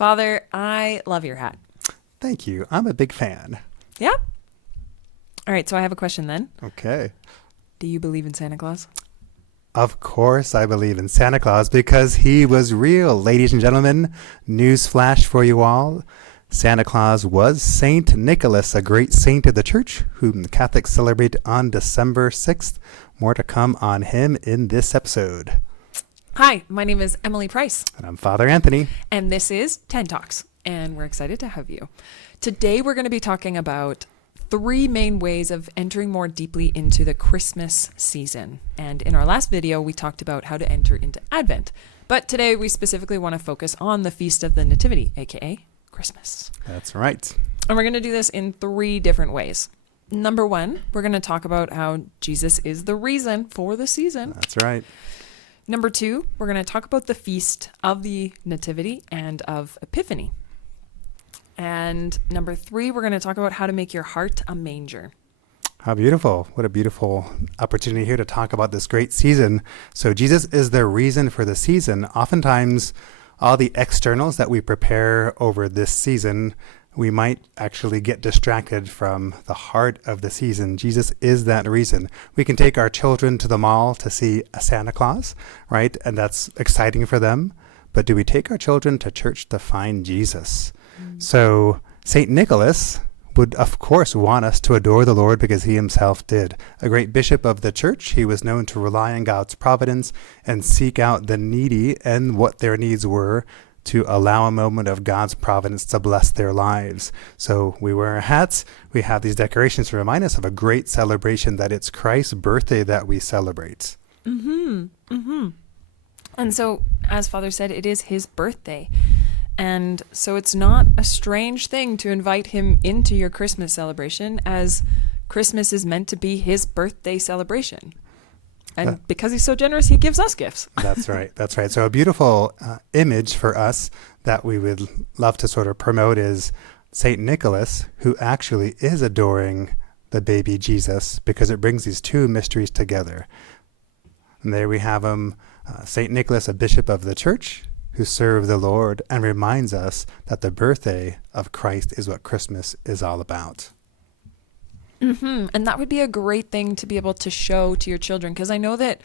Father, I love your hat. Thank you. I'm a big fan. Yeah? All right, so I have a question then. Okay. Do you believe in Santa Claus? Of course I believe in Santa Claus because he was real, ladies and gentlemen. Newsflash for you all. Santa Claus was Saint Nicholas, a great saint of the church, whom the Catholics celebrate on December 6th. More to come on him in this episode. Hi, my name is Emily Price. And I'm Father Anthony. And this is 10 Talks, and we're excited to have you. Today we're going to be talking about 3 main ways of entering more deeply into the Christmas season. And in our last video, we talked about how to enter into Advent. But today we specifically want to focus on the Feast of the Nativity, aka Christmas. That's right. And we're going to do this in 3 different ways. Number 1, we're going to talk about how Jesus is the reason for the season. That's right. Number 2, we're going to talk about the Feast of the Nativity and of Epiphany. And number 3, we're going to talk about how to make your heart a manger. How beautiful. What a beautiful opportunity here to talk about this great season. So Jesus is the reason for the season. Oftentimes, all the externals that we prepare over this season, we might actually get distracted from the heart of the season. Jesus is that reason. We can take our children to the mall to see a Santa Claus, right? And that's exciting for them. But do we take our children to church to find Jesus? So St. Nicholas would, of course, want us to adore the Lord because he himself did. A great bishop of the church, he was known to rely on God's providence and seek out the needy and what their needs were to allow a moment of God's providence to bless their lives. So we wear our hats, we have these decorations to remind us of a great celebration that it's Christ's birthday that we celebrate. And so, as Father said, it is his birthday. And so it's not a strange thing to invite him into your Christmas celebration, as Christmas is meant to be his birthday celebration. And because he's so generous, he gives us gifts. That's right. That's right. So a beautiful image for us that we would love to sort of promote is St. Nicholas, who actually is adoring the baby Jesus, because it brings these 2 mysteries together. And there we have him, St. Nicholas, a bishop of the church, who served the Lord and reminds us that the birthday of Christ is what Christmas is all about. And that would be a great thing to be able to show to your children, because I know that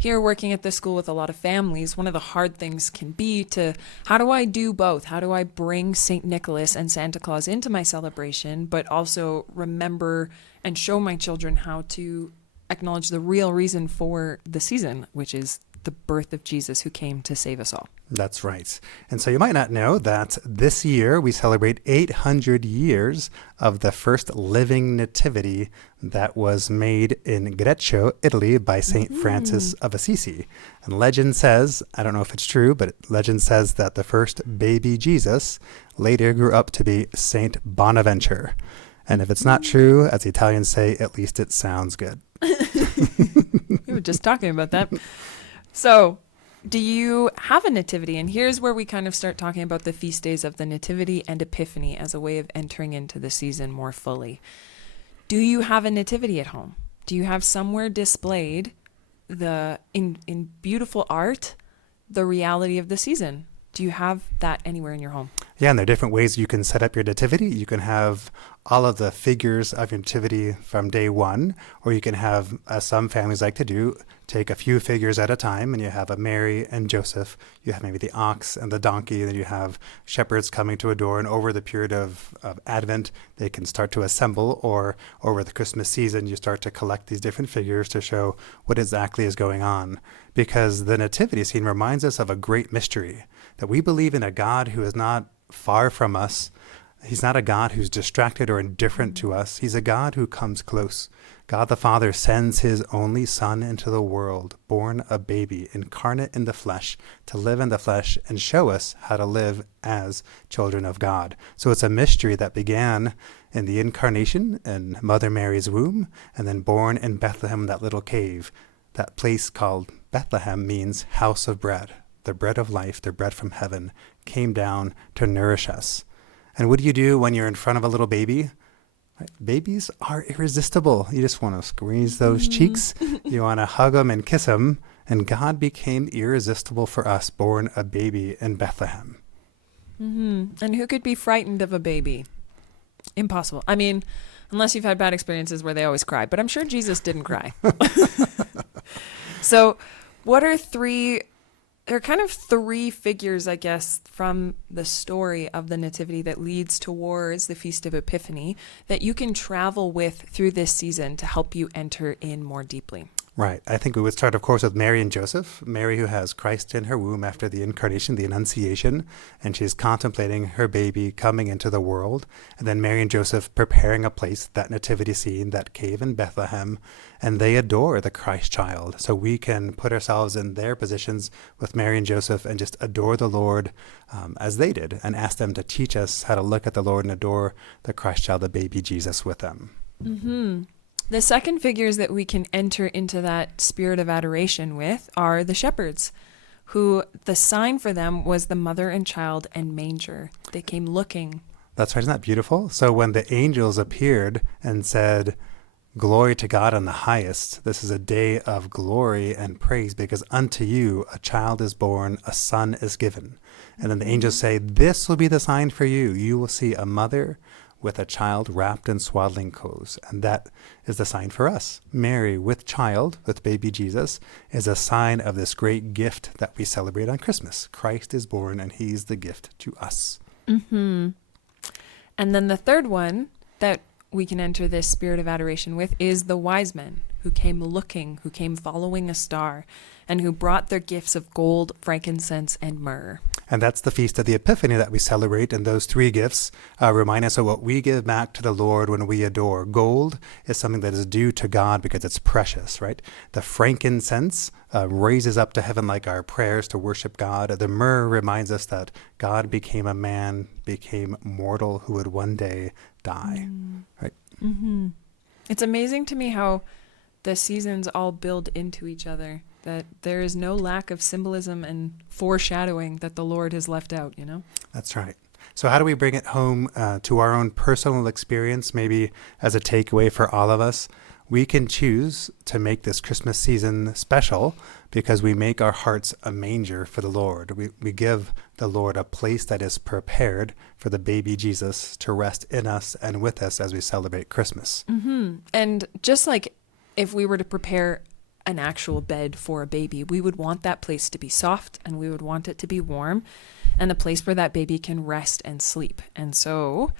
here working at this school with a lot of families, one of the hard things can be to, how do I do both? How do I bring St. Nicholas and Santa Claus into my celebration, but also remember and show my children how to acknowledge the real reason for the season, which is the birth of Jesus, who came to save us all. That's right. And so you might not know that this year we celebrate 800 years of the first living nativity that was made in Greccio, Italy by St. Francis of Assisi. And legend says, I don't know if it's true, but legend says that the first baby Jesus later grew up to be Saint Bonaventure. And if it's not true, as the Italians say, at least it sounds good. We were just talking about that. So, do you have a nativity? And here's where we kind of start talking about the feast days of the Nativity and Epiphany as a way of entering into the season more fully. Do you have a nativity at home? Do you have somewhere displayed in beautiful art the reality of the season? Do you have that anywhere in your home? Yeah, and there are different ways you can set up your nativity. You can have all of the figures of your nativity from day one, or you can have, as some families like to do, take a few figures at a time, and you have a Mary and Joseph. You have maybe the ox and the donkey, and then you have shepherds coming to adore, and over the period of Advent, they can start to assemble, or over the Christmas season, you start to collect these different figures to show what exactly is going on. Because the nativity scene reminds us of a great mystery, that we believe in a God who is not far from us. He's not a God who's distracted or indifferent to us. He's a God who comes close. God the Father sends his only Son into the world, born a baby, incarnate in the flesh, to live in the flesh and show us how to live as children of God. So it's a mystery that began in the incarnation in Mother Mary's womb, and then born in Bethlehem, that little cave. That place called Bethlehem means house of bread. The bread of life, the bread from heaven, came down to nourish us. And what do you do when you're in front of a little baby? Right? Babies are irresistible. You just want to squeeze those cheeks. You want to hug them and kiss them. And God became irresistible for us, born a baby in Bethlehem. And who could be frightened of a baby? Impossible. I mean, unless you've had bad experiences where they always cry, but I'm sure Jesus didn't cry. So what are there are kind of three figures, I guess, from the story of the Nativity that leads towards the Feast of Epiphany that you can travel with through this season to help you enter in more deeply. Right. I think we would start, of course, with Mary and Joseph. Mary, who has Christ in her womb after the incarnation, the Annunciation, and she's contemplating her baby coming into the world. And then Mary and Joseph preparing a place, that nativity scene, that cave in Bethlehem, and they adore the Christ child. So we can put ourselves in their positions with Mary and Joseph and just adore the Lord as they did, and ask them to teach us how to look at the Lord and adore the Christ child, the baby Jesus, with them. The second figures that we can enter into that spirit of adoration with are the shepherds, who the sign for them was the mother and child and manger. They came looking. That's right. Isn't that beautiful? So when the angels appeared and said, "Glory to God in the highest," this is a day of glory and praise because unto you a child is born, a son is given. And then the angels say, "This will be the sign for you. You will see a mother with a child wrapped in swaddling clothes." And that is the sign for us. Mary with child, with baby Jesus, is a sign of this great gift that we celebrate on Christmas. Christ is born and he's the gift to us. And then the third one that we can enter this spirit of adoration with is the wise men who came looking, who came following a star, and who brought their gifts of gold, frankincense, and myrrh. And that's the Feast of the Epiphany that we celebrate. And those three gifts remind us of what we give back to the Lord when we adore. Gold is something that is due to God because it's precious, right? The frankincense raises up to heaven like our prayers to worship God. The myrrh reminds us that God became a man, became mortal, who would one day die, right? It's amazing to me how the seasons all build into each other, that there is no lack of symbolism and foreshadowing that the Lord has left out, you know? That's right. So how do we bring it home to our own personal experience, maybe as a takeaway for all of us? We can choose to make this Christmas season special because we make our hearts a manger for the Lord. We give the Lord a place that is prepared for the baby Jesus to rest in us and with us as we celebrate Christmas. And just like if we were to prepare an actual bed for a baby, we would want that place to be soft and we would want it to be warm and a place where that baby can rest and sleep. And so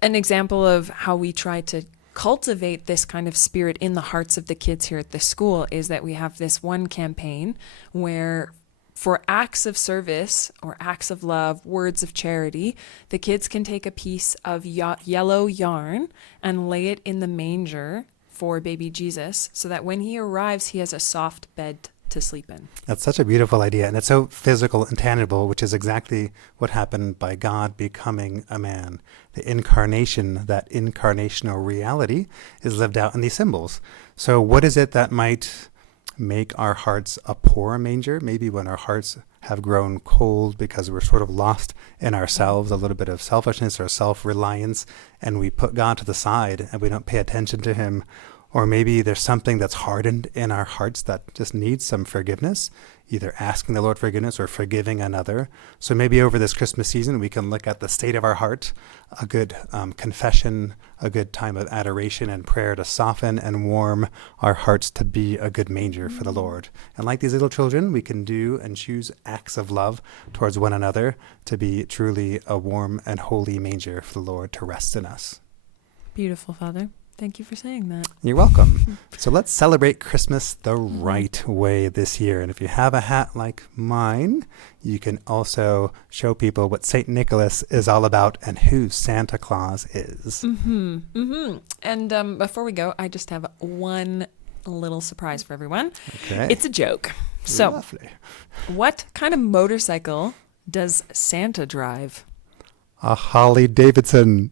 an example of how we try to cultivate this kind of spirit in the hearts of the kids here at the school is that we have this one campaign where for acts of service or acts of love, words of charity, the kids can take a piece of yellow yarn and lay it in the manger for baby Jesus so that when he arrives, he has a soft bed to sleep in. That's such a beautiful idea. And it's so physical and tangible, which is exactly what happened by God becoming a man. The incarnation, that incarnational reality is lived out in these symbols. So what is it that might make our hearts a poor manger? Maybe when our hearts have grown cold because we're sort of lost in ourselves, a little bit of selfishness or self-reliance, and we put God to the side and we don't pay attention to him. Or maybe there's something that's hardened in our hearts that just needs some forgiveness, either asking the Lord forgiveness or forgiving another. So maybe over this Christmas season, we can look at the state of our heart, a good confession, a good time of adoration and prayer to soften and warm our hearts to be a good manger for the Lord. And like these little children, we can do and choose acts of love towards one another to be truly a warm and holy manger for the Lord to rest in us. Beautiful, Father. Thank you for saying that. You're welcome. So let's celebrate Christmas the right way this year. And if you have a hat like mine, you can also show people what St. Nicholas is all about and who Santa Claus is. And before we go, I just have one little surprise for everyone. Okay. It's a joke. So, Lovely. what kind of motorcycle does Santa drive? A Harley Davidson.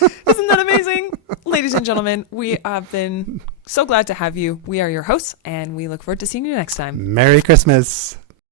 Isn't that amazing? Ladies and gentlemen, we have been so glad to have you. We are your hosts, and we look forward to seeing you next time. Merry Christmas.